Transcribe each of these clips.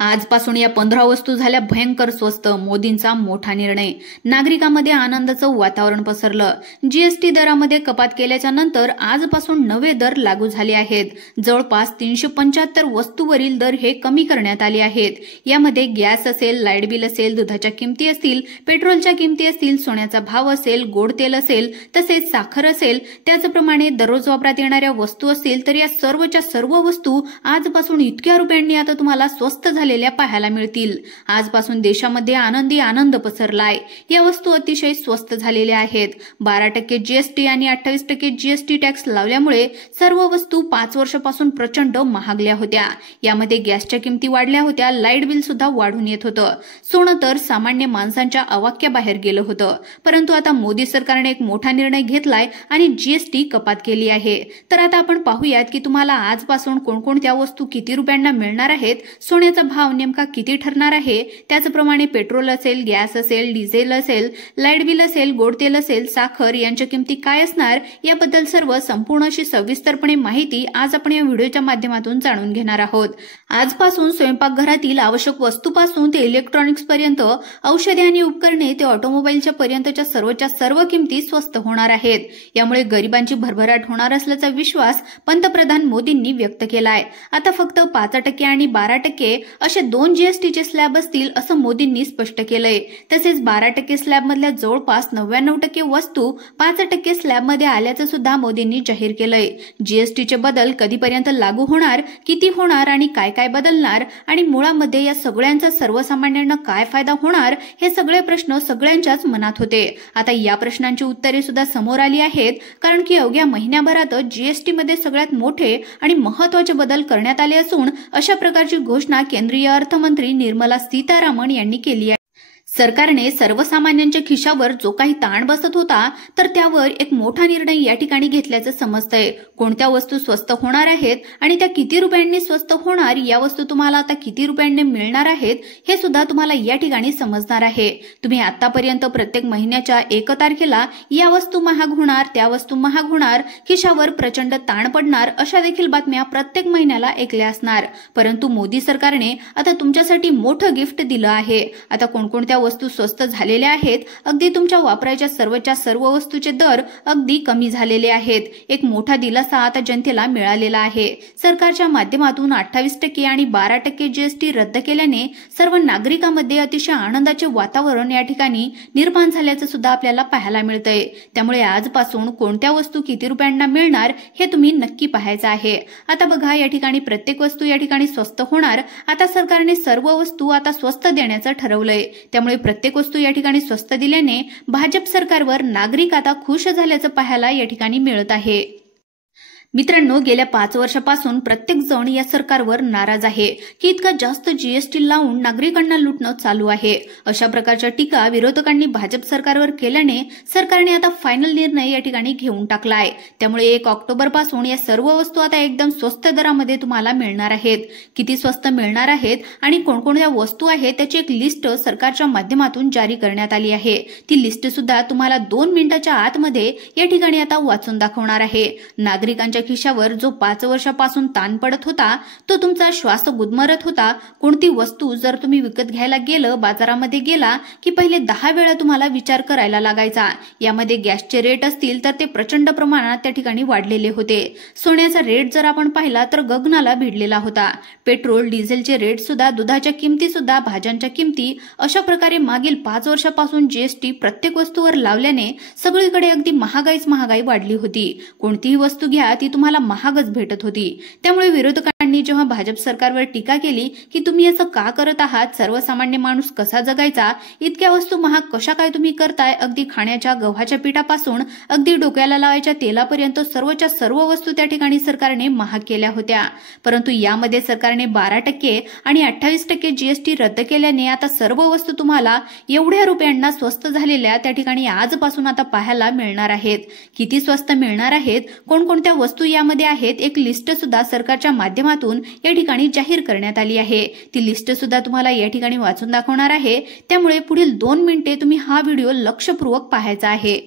आजपासून या 15 वस्तू झाल्या भयंकर स्वस्त. मोदींचा मोठा निर्णय. नागरिकांमध्ये आनंदाचं वातावरण पसरलं. जीएसटी दरामध्ये कपात केल्याच्या नंतर आजपासून नवे दर लागू झाले आहेत. जवळपास 375 वस्तूवरील दर हे कमी करण्यात आले आहेत. यामध्ये गॅस असेल, लाईट बिल असेल, दुधाच्या किमती असतील, पेट्रोलच्या किमती असतील, सोन्याचा भाव असेल, गोड तेल असेल, तसेच साखर असेल, त्याचप्रमाणे दररोज वापरात येणाऱ्या वस्तू असतील, तर या सर्वच्या सर्व वस्तू आजपासून इतक्या रुपयांनी आता तुम्हाला स्वस्त झालेल्या पाहायला मिळतील. आजपासून देशामध्ये आनंदी आनंद पसरलाय. या वस्तू अतिशय स्वस्त झालेल्या आहेत. 12% जीएसटी आणि 28% जीएसटी टॅक्स लावल्यामुळे सर्व वस्तू 5 वर्षापासून प्रचंड महागल्या होत्या. यामध्ये गॅसच्या किमती वाढल्या होत्या, लाईट बिल सुद्धा वाढून येत होतं. सोनं तर सामान्य माणसांच्या अवाक्याबाहेर गेलं होतं. परंतु आता मोदी सरकारने एक मोठा निर्णय घेतलाय आणि जीएसटी कपात केली आहे. तर आता आपण पाहूयात की तुम्हाला आजपासून कोणकोणत्या वस्तू किती रुपयांना मिळणार आहेत, सोन्याचा भाव नेमका किती ठरणार आहे, त्याचप्रमाणे पेट्रोल असेल, गॅस असेल, डिझेल असेल, लाईट बिल असेल, गोड तेल असेल, साखर यांच्या किमती काय असणार, याबद्दल सर्व संपूर्ण अशी सविस्तरपणे माहिती आज आपण या व्हिडिओच्या माध्यमातून जाणून घेणार आहोत. आजपासून स्वयंपाकघरातील आवश्यक वस्तूपासून ते इलेक्ट्रॉनिक्स पर्यंत, औषधे आणि उपकरणे ते ऑटोमोबाईलच्या पर्यंतच्या सर्वच्या सर्व किमती स्वस्त होणार आहेत. यामुळे गरिबांची भरभराट होणार असल्याचा विश्वास पंतप्रधान मोदींनी व्यक्त केलाय. आता फक्त 5% आणि 12% असे 2 जीएसटीचे स्लॅब असतील असं मोदींनी स्पष्ट केलंय. तसेच 12% स्लॅबमधल्या जवळपास 99% वस्तू 5% स्लॅबमध्ये आल्याचं सुद्धा मोदींनी जाहीर केलंय. जीएसटीचे बदल कधीपर्यंत लागू होणार, किती होणार आणि काय काय बदलणार आणि मुळामध्ये या सगळ्यांचा सर्वसामान्यांना काय फायदा होणार, हे सगळे प्रश्न सगळ्यांच्याच मनात होते. आता या प्रश्नांची उत्तरे सुद्धा समोर आली आहेत. कारण की अवघ्या महिन्याभरातच जीएसटी मध्ये सगळ्यात मोठे आणि महत्त्वाचे बदल करण्यात आले असून अशा प्रकारची घोषणा केंद्रीय अर्थमंत्री निर्मला सीतारामन यांनी केली आहे. सरकारने सर्वसामान्यांच्या खिशावर जो काही ताण बसत होता, तर त्यावर एक मोठा निर्णय या ठिकाणी घेतल्याचं समजतंय. कोणत्या वस्तू स्वस्त होणार आहेत आणि त्या किती रुपयांनी स्वस्त होणार, या वस्तू तुम्हाला आता किती रुपयांनी मिळणार आहेत, हे सुद्धा तुम्हाला या ठिकाणी समजणार आहे. तुम्ही आतापर्यंत प्रत्येक महिन्याच्या 1 तारखेला या वस्तू महाग होणार, त्या वस्तू महाग होणार, खिशावर प्रचंड ताण पडणार, अशा देखील बातम्या प्रत्येक महिन्याला ऐकल्या असणार. परंतु मोदी सरकारने आता तुमच्यासाठी मोठं गिफ्ट दिलं आहे. आता कोणकोणत्या वस्तू स्वस्त झालेल्या आहेत, अगदी तुमच्या वापरायच्या सर्वच्या सर्व वस्तूचे दर अगदी कमी झालेले आहेत. एक मोठा दिलासा आता जनतेला मिळालेला आहे. सरकारच्या माध्यमातून 28% आणि 12% जीएसटी रद्द केल्याने सर्व नागरिकांमध्ये अतिशय आनंदाचे वातावरण या ठिकाणी निर्माण झाल्याचं सुद्धा आपल्याला पाहायला मिळतंय. त्यामुळे आजपासून कोणत्या वस्तू किती रुपयांना मिळणार हे तुम्ही नक्की पाहायचं आहे. आता बघा, या ठिकाणी प्रत्येक वस्तू या ठिकाणी स्वस्त होणार. आता सरकारने सर्व वस्तू आता स्वस्त देण्याचं ठरवलंय. त्यामुळे प्रत्येक वस्तू या ठिकाणी स्वस्त दिल्याने भाजप सरकारवर नागरिक आता खुश झाल्याचं पाहायला या ठिकाणी मिळत आहे. मित्रांनो, गेल्या 5 वर्षापासून प्रत्येक जण या सरकारवर नाराज आहे की इतका जास्त जीएसटी लावून नागरिकांना लुटणं चालू आहे. अशा प्रकारच्या टीका विरोधकांनी भाजप सरकारवर केल्याने सरकारने आता फायनल निर्णय या ठिकाणी घेऊन टाकलाय. त्यामुळे 1 ऑक्टोबर पासून या सर्व वस्तू आता एकदम स्वस्त दरामध्ये तुम्हाला मिळणार आहेत. किती स्वस्त मिळणार आहेत आणि कोणकोणत्या वस्तू आहेत त्याची एक लिस्ट सरकारच्या माध्यमातून जारी करण्यात आली आहे. ती लिस्ट सुद्धा तुम्हाला 2 मिनिटाच्या आतमध्ये या ठिकाणी आता वाचून दाखवणार आहे. नागरिकांच्या खिशावर जो 5 वर्षापासून ताण पडत होता, तो तुमचा श्वास गुदमरत होता. कोणती वस्तू जर तुम्ही विकत घ्यायला गेलं, बाजारामध्ये गेला की पहिले 10 वेळा तुम्हाला विचार करायला लागायचा. यामध्ये गॅसचे रेट असतील तर ते प्रचंड प्रमाणात त्या ठिकाणी वाढलेले होते. सोन्याचा रेट जर आपण पाहिला तर गगनाला भिडलेला होता. पेट्रोल, डिझेलचे रेट सुद्धा, दुधाच्या किमती सुद्धा, भाज्यांच्या किमती, अशा प्रकारे मागील 5 वर्षापासून जीएसटी प्रत्येक वस्तूवर लावल्याने सगळीकडे अगदी महागाईच महागाई वाढली होती. कोणतीही वस्तू घ्या ती तुम्हाला महागच भेटत होती. त्यामुळे विरोधकांनी जेव्हा भाजप सरकारवर टीका केली की तुम्ही असं का करत आहात, सर्वसामान्य माणूस कसा जगायचा, इतक्या वस्तू महाग कशा काय तुम्ही करताय, अगदी खाण्याच्या गव्हाच्या पिठापासून अगदी डोक्याला लावायच्या तेलापर्यंत सर्वच्या सर्व वस्तू त्या ठिकाणी सरकारने महाग केल्या होत्या. परंतु यामध्ये सरकारने 12% आणि 28% जीएसटी रद्द केल्याने आता सर्व वस्तू तुम्हाला एवढ्या रुपयांना स्वस्त झालेल्या त्या ठिकाणी आजपासून आता पाहायला मिळणार आहेत. किती स्वस्त मिळणार आहेत, कोणकोणत्या वस्तू यामध्ये आहेत, एक लिस्ट सुद्धा सरकारच्या माध्यमातून या ठिकाणी जाहीर करण्यात आली आहे. ती लिस्ट सुद्धा तुम्हाला या ठिकाणी वाचून दाखवणार आहे. त्यामुळे पुढील 2 मिनिटे तुम्ही हा व्हिडिओ लक्षपूर्वक पाहायचा आहे.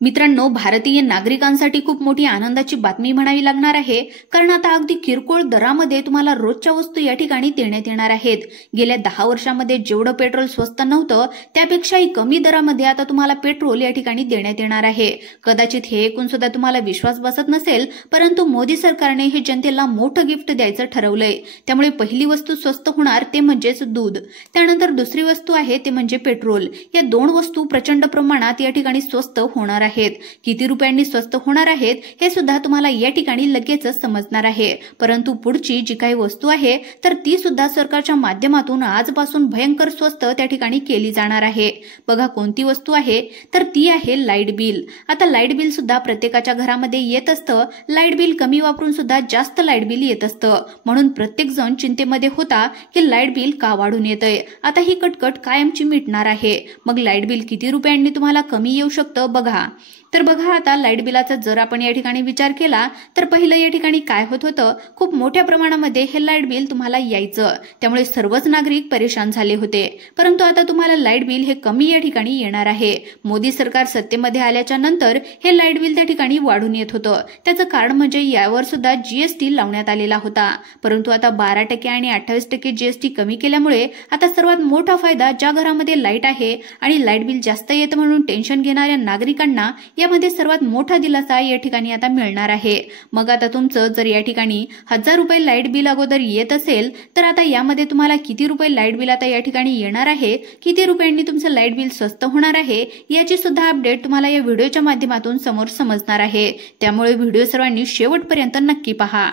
मित्रांनो, भारतीय नागरिकांसाठी खूप मोठी आनंदाची बातमी म्हणावी लागणार आहे, कारण आता अगदी किरकोळ दरामध्ये तुम्हाला रोजच्या वस्तू या ठिकाणी देण्यात येणार आहेत. गेल्या 10 वर्षांमध्ये जेवढं पेट्रोल स्वस्त नव्हतं त्यापेक्षाही कमी दरामध्ये आता तुम्हाला पेट्रोल या ठिकाणी देण्यात येणार आहे. कदाचित हे ऐकून सुद्धा तुम्हाला विश्वास बसत नसेल, परंतु मोदी सरकारने हे जनतेला मोठं गिफ्ट द्यायचं ठरवलंय. त्यामुळे पहिली वस्तू स्वस्त होणार ते म्हणजेच दूध. त्यानंतर दुसरी वस्तू आहे ते म्हणजे पेट्रोल. या दोन वस्तू प्रचंड प्रमाणात या ठिकाणी स्वस्त होणार आहेत. किती रुपयांनी स्वस्त होणार आहेत हे सुद्धा तुम्हाला या ठिकाणी लगेचच समजणार आहे. परंतु पुढची जी काही वस्तू आहे तर ती सुद्धा सरकारच्या माध्यमातून आजपासून भयंकर स्वस्त त्या ठिकाणी केली जाणार आहे. बघा कोणती वस्तू आहे तर ती आहे लाईट बिल. आता लाईट बिल सुद्धा प्रत्येकाच्या घरामध्ये येत असतं. लाईट बिल कमी वापरून सुद्धा जास्त लाईट बिल येत असतं. म्हणून प्रत्येक जण चिंतेमध्ये होता की लाईट बिल का वाढून येतंय. आता ही कटकट कायमची मिटणार आहे. मग लाईट बिल किती रुपयांनी तुम्हाला कमी येऊ शकतं बघा. तर बघा, आता लाईट बिलाचा जर आपण या ठिकाणी विचार केला तर पहिलं या ठिकाणी काय होत होतं, खूप मोठ्या प्रमाणामध्ये हे लाईट बिल तुम्हाला यायचं. त्यामुळे सर्वच नागरिक परेशान झाले होते. परंतु आता तुम्हाला लाईट बिल हे कमी या ठिकाणी येणार आहे. मोदी सरकार सत्तेमध्ये आल्याच्या नंतर हे लाईट बिल त्या ठिकाणी वाढून येत होतं. त्याचं कारण म्हणजे यावर सुद्धा जीएसटी लावण्यात आलेला होता. परंतु आता 12% आणि 28% जीएसटी कमी केल्यामुळे आता सर्वात मोठा फायदा ज्या घरामध्ये लाईट आहे आणि लाईट बिल जास्त येतं म्हणून टेन्शन घेणाऱ्या नागरिकांना यामध्ये सर्वात मोठा दिलासा या ठिकाणी आता मिळणार आहे. मग आता तुमचं जर या ठिकाणी 1000 रुपये लाईट बिल अगोदर येत असेल तर आता यामध्ये तुम्हाला किती रुपये लाईट बिल आता या ठिकाणी येणार आहे, किती रुपयांनी तुमचं लाईट बिल स्वस्त होणार आहे याची सुद्धा अपडेट तुम्हाला या व्हिडिओच्या माध्यमातून समोर समजणार आहे. त्यामुळे व्हिडिओ सर्वांनी शेवटपर्यंत नक्की पहा.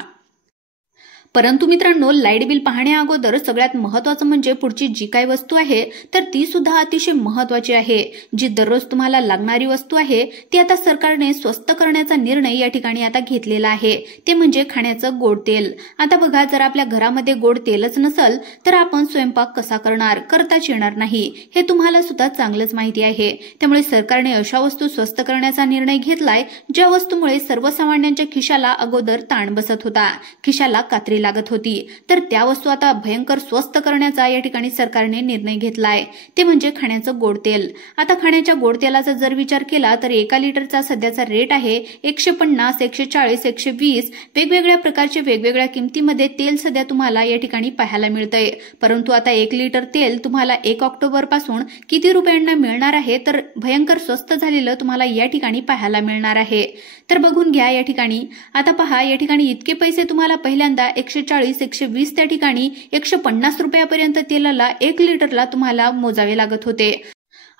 परंतु मित्रांनो, लाईट बिल पाहण्या अगोदर सगळ्यात महत्त्वाचं म्हणजे पुढची जी काही वस्तू आहे तर ती सुद्धा अतिशय महत्त्वाची आहे. जी दररोज तुम्हाला लागणारी वस्तू आहे ती आता सरकारने स्वस्त करण्याचा निर्णय या ठिकाणी आता घेतलेला आहे. ते म्हणजे खाण्याचं गोड तेल. आता बघा, जर आपल्या घरामध्ये गोड तेलच नसेल तर आपण स्वयंपाक कसा करणार, करताच येणार नाही. हे तुम्हाला सुद्धा चांगलंच माहिती आहे. त्यामुळे सरकारने अशा वस्तू स्वस्त करण्याचा निर्णय घेतलाय ज्या वस्तूमुळे सर्वसामान्यांच्या खिशाला अगोदर ताण बसत होता, खिशाला कात्री लागत होती. तर त्या वस्तू आता भयंकर स्वस्त करण्याचा या ठिकाणी सरकारने निर्णय घेतलाय. ते म्हणजे खाण्याचं गोड तेल. आता खाण्याच्या गोड तेलाचा जर विचार केला तर 1 लिटरचा सध्याचा रेट आहे 150, 140, 120. वेगवेगळ्या प्रकारचे वेगवेगळ्या किमतीमध्ये तेल सध्या तुम्हाला या ठिकाणी पाहायला मिळतंय. परंतु आता 1 लिटर तेल तुम्हाला 1 ऑक्टोबर पासून किती रुपयांना मिळणार आहे तर भयंकर स्वस्त झालेलं तुम्हाला या ठिकाणी पाहायला मिळणार आहे. तर बघून घ्या या ठिकाणी. आता पहा, या ठिकाणी इतके पैसे तुम्हाला पहिल्यांदा 140, 120 त्या ठिकाणी 150 रुपयापर्यंत तेलाला 1 लिटरला तुम्हाला मोजावे लागत होते.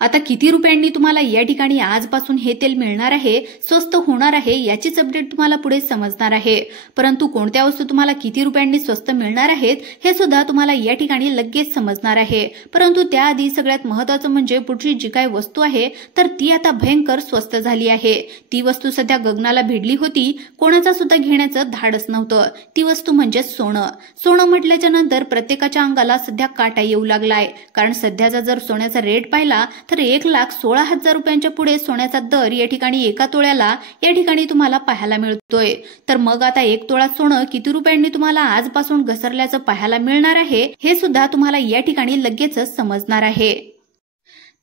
आता किती रुपयांनी तुम्हाला या ठिकाणी आजपासून हे तेल मिळणार आहे, स्वस्त होणार आहे याचीच अपडेट तुम्हाला पुढे समजणार आहे. परंतु कोणत्या वस्तू तुम्हाला किती रुपयांनी स्वस्त मिळणार आहेत हे सुद्धा तुम्हाला या ठिकाणी लगेच समजणार आहे. परंतु त्याआधी सगळ्यात महत्त्वाचं म्हणजे पुढची जी काही वस्तू आहे तर ती आता भयंकर स्वस्त झाली आहे. ती वस्तू सध्या गगनाला भिडली होती, कोणाचा सुद्धा घेण्याचं धाडस नव्हतं. ती वस्तू म्हणजे सोनं. सोनं म्हटल्याच्या नंतर प्रत्येकाच्या अंगाला सध्या काटा येऊ लागलाय. कारण सध्याचा जर सोन्याचा रेट पाहिला तर 1,16,000 रुपयांच्या पुढे सोन्याचा दर या ठिकाणी 1 तोळ्याला या ठिकाणी तुम्हाला पाहायला मिळतोय. तर मग आता 1 तोळा सोनं किती रुपयांनी तुम्हाला आजपासून घसरल्याचं पाहायला मिळणार आहे हे सुद्धा तुम्हाला या ठिकाणी लगेचच समजणार आहे.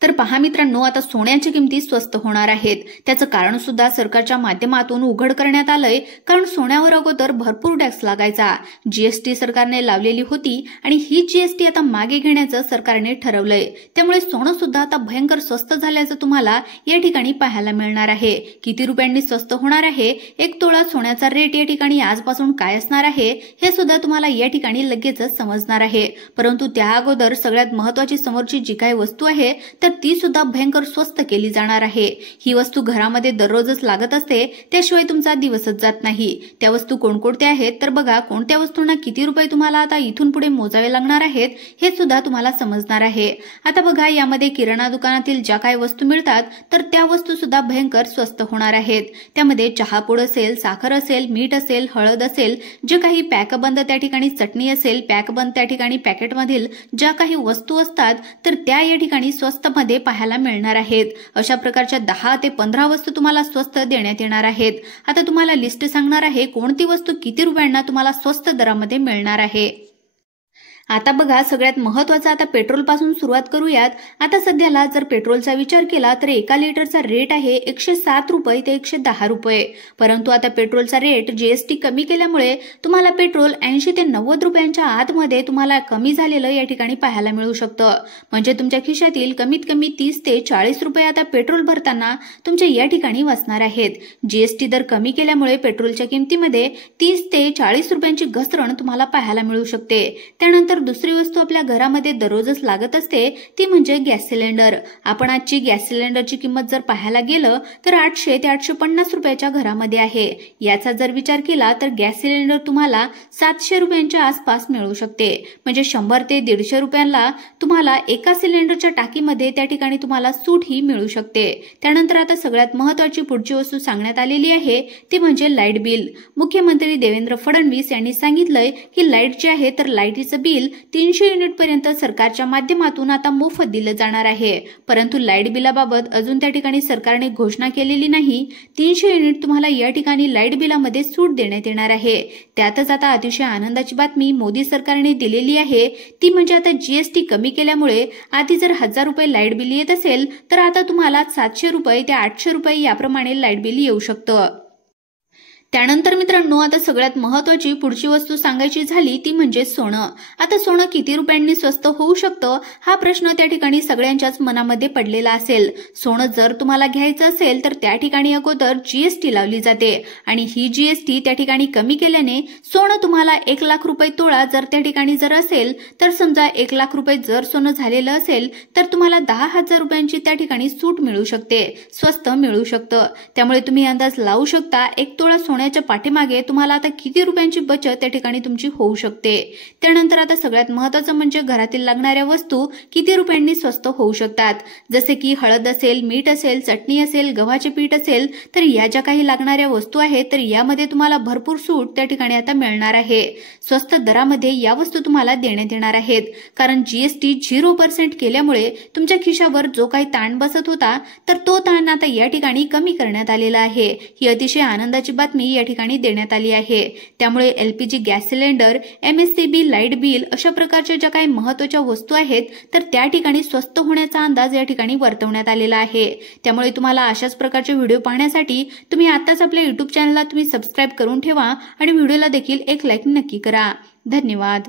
तर पहा मित्रांनो, आता सोन्याची किमती स्वस्त होणार आहेत. त्याचं कारण सुद्धा सरकारच्या माध्यमातून उघड करण्यात आलंय. कारण सोन्यावर अगोदर भरपूर टॅक्स लागायचा, जीएसटी सरकारने लावलेली होती आणि ही जीएसटी आता मागे घेण्याचं सरकारने ठरवलंय. त्यामुळे सोनं सुद्धा आता भयंकर स्वस्त झाल्याचं तुम्हाला या ठिकाणी पाहायला मिळणार आहे. किती रुपयांनी स्वस्त होणार आहे, 1 तोळा सोन्याचा रेट या ठिकाणी आजपासून काय असणार आहे हे सुद्धा तुम्हाला या ठिकाणी लगेचच समजणार आहे. परंतु त्या अगोदर सगळ्यात महत्त्वाची समोरची जी काही वस्तू आहे तर ती सुद्धा भयंकर स्वस्त केली जाणार आहे. ही वस्तू घरामध्ये दररोजच लागत असते, त्याशिवाय तुमचा दिवसच जात नाही. त्या वस्तू कोणकोणत्या आहेत तर बघा, कोणत्या वस्तूंना किती रुपये तुम्हाला आता इथून पुढे मोजावे लागणार आहेत हे सुद्धा तुम्हाला समजणार आहे. आता बघा, यामध्ये किराणा दुकानातील ज्या काही वस्तू मिळतात तर त्या वस्तू सुद्धा भयंकर स्वस्त होणार आहेत. त्यामध्ये चहापूड असेल, साखर असेल, मीठ असेल, हळद असेल, जे काही पॅकबंद त्या ठिकाणी चटणी असेल, पॅकबंद त्या ठिकाणी पॅकेटमधील ज्या काही वस्तू असतात तर त्या या ठिकाणी स्वस्त मध्ये पाहायला मिळणार आहेत. अशा प्रकारच्या 10 ते 15 वस्तू तुम्हाला स्वस्त देण्यात येणार आहेत. आता तुम्हाला लिस्ट सांगणार आहे कोणती वस्तू किती रुपयांना तुम्हाला स्वस्त दरामध्ये मिळणार आहे. आता बघा सगळ्यात महत्वाचं आता पेट्रोल पासून सुरुवात करूयात। आता सध्याला जर पेट्रोलचा विचार केला तर 1 लिटरचा रेट आहे 107 रुपये ते 110 रुपये, परंतु आता पेट्रोलचा रेट जीएसटी कमी केल्यामुळे तुम्हाला पेट्रोल 80 ते 90 रुपयांच्या आतमध्ये तुम्हाला कमी झालेलं या ठिकाणी पाहायला मिळू शकतं। म्हणजे तुमच्या खिशातील कमीत कमी 30 ते 40 रुपये आता पेट्रोल भरताना तुमच्या या ठिकाणी वाचणार आहेत। जीएसटी दर कमी केल्यामुळे पेट्रोलच्या किमतीमध्ये 30 ते 40 रुपयांची घसरण तुम्हाला पाहायला मिळू शकते। त्यानंतर दुसरी वस्तू आपल्या घरामध्ये दररोजच लागत असते ती म्हणजे गॅस सिलेंडर। आपण आजची गॅस सिलेंडरची किंमत जर पाहायला गेलं तर 800 ते 850 रुपयाच्या घरामध्ये आहे। याचा जर विचार केला तर गॅस सिलेंडर तुम्हाला 700 रुपयांच्या आसपास मिळू शकते। म्हणजे 100 ते 150 रुपयांना तुम्हाला एका सिलेंडरच्या टाकीमध्ये त्या ठिकाणी तुम्हाला सूट ही मिळू शकते। त्यानंतर आता सगळ्यात महत्त्वाची पुढची वस्तू सांगण्यात आलेली आहे ती म्हणजे लाईट बिल। मुख्यमंत्री देवेंद्र फडणवीस यांनी सांगितलंय की लाईट जे आहे तर लाईटीचं बिल 300 युनिट पर्यंत सरकारच्या माध्यमातून आता मोफत दिलं जाणार आहे। परंतु लाईट बिलाबाबत अजून त्या ठिकाणी सरकारने घोषणा केलेली नाही। 300 युनिट तुम्हाला या ठिकाणी लाईट बिलामध्ये सूट देण्यात येणार आहे। त्यातच आता अतिशय आनंदाची बातमी मोदी सरकारने दिलेली आहे ती म्हणजे आता जीएसटी कमी केल्यामुळे आधी जर 1000 रुपये लाईट बिल येत असेल तर आता तुम्हाला 700 रुपये ते 800 रुपये याप्रमाणे लाईट बिल येऊ शकतं। त्यानंतर मित्रांनो आता सगळ्यात महत्त्वाची पुढची वस्तू सांगायची झाली ती म्हणजे सोनं। आता सोनं किती रुपयांनी स्वस्त होऊ शकतं हा प्रश्न त्या ठिकाणी सगळ्यांच्याच मनामध्ये पडलेला असेल। सोनं जर तुम्हाला घ्यायचं असेल तर त्या ठिकाणी अगोदर जीएसटी लावली जाते आणि ही जीएसटी त्या ठिकाणी कमी केल्याने सोनं तुम्हाला 1 लाख रुपये तोळा जर त्या ठिकाणी जर असेल तर समजा 1 लाख रुपये जर सोनं झालेलं असेल तर तुम्हाला 10,000 रुपयांची त्या ठिकाणी सूट मिळू शकते, स्वस्त मिळू शकतं। त्यामुळे तुम्ही अंदाज लावू शकता 1 तोळा सोन्याच्या पाठीमागे तुम्हाला आता किती रुपयांची बचत त्या ठिकाणी तुमची होऊ शकते। त्यानंतर आता सगळ्यात महत्त्वाचं म्हणजे घरातील लागणाऱ्या वस्तू किती रुपयांनी स्वस्त होऊ शकतात। जसे की हळद असेल, मीठ असेल, चटणी असेल, गव्हाचे पीठ असेल, तर या ज्या काही लागणाऱ्या वस्तू आहेत तर यामध्ये तुम्हाला भरपूर सूट त्या ठिकाणी आता मिळणार आहे। स्वस्त दरामध्ये या वस्तू तुम्हाला देण्यात येणार आहेत, कारण जीएसटी 0% केल्यामुळे तुमच्या खिशावर जो काही ताण बसत होता तर तो ताण आता या ठिकाणी कमी करण्यात आलेला आहे। ही अतिशय आनंदाची बातमी या ठिकाणी देण्यात आली आहे। त्यामुळे LPG gas cylinder, MSCB, light bill अशा प्रकारच्या ज्या काही महत्त्वाच्या वस्तू आहेत तर त्या ठिकाणी स्वस्त होण्याचा अंदाज या ठिकाणी वर्तवण्यात आलेला आहे। त्यामुळे तुम्हाला अशाच प्रकारचे व्हिडिओ पाहण्यासाठी तुम्ही आताच आपल्या YouTube चॅनलला तुम्ही सबस्क्राइब करून ठेवा आणि व्हिडिओला देखील एक लाईक नक्की करा। धन्यवाद।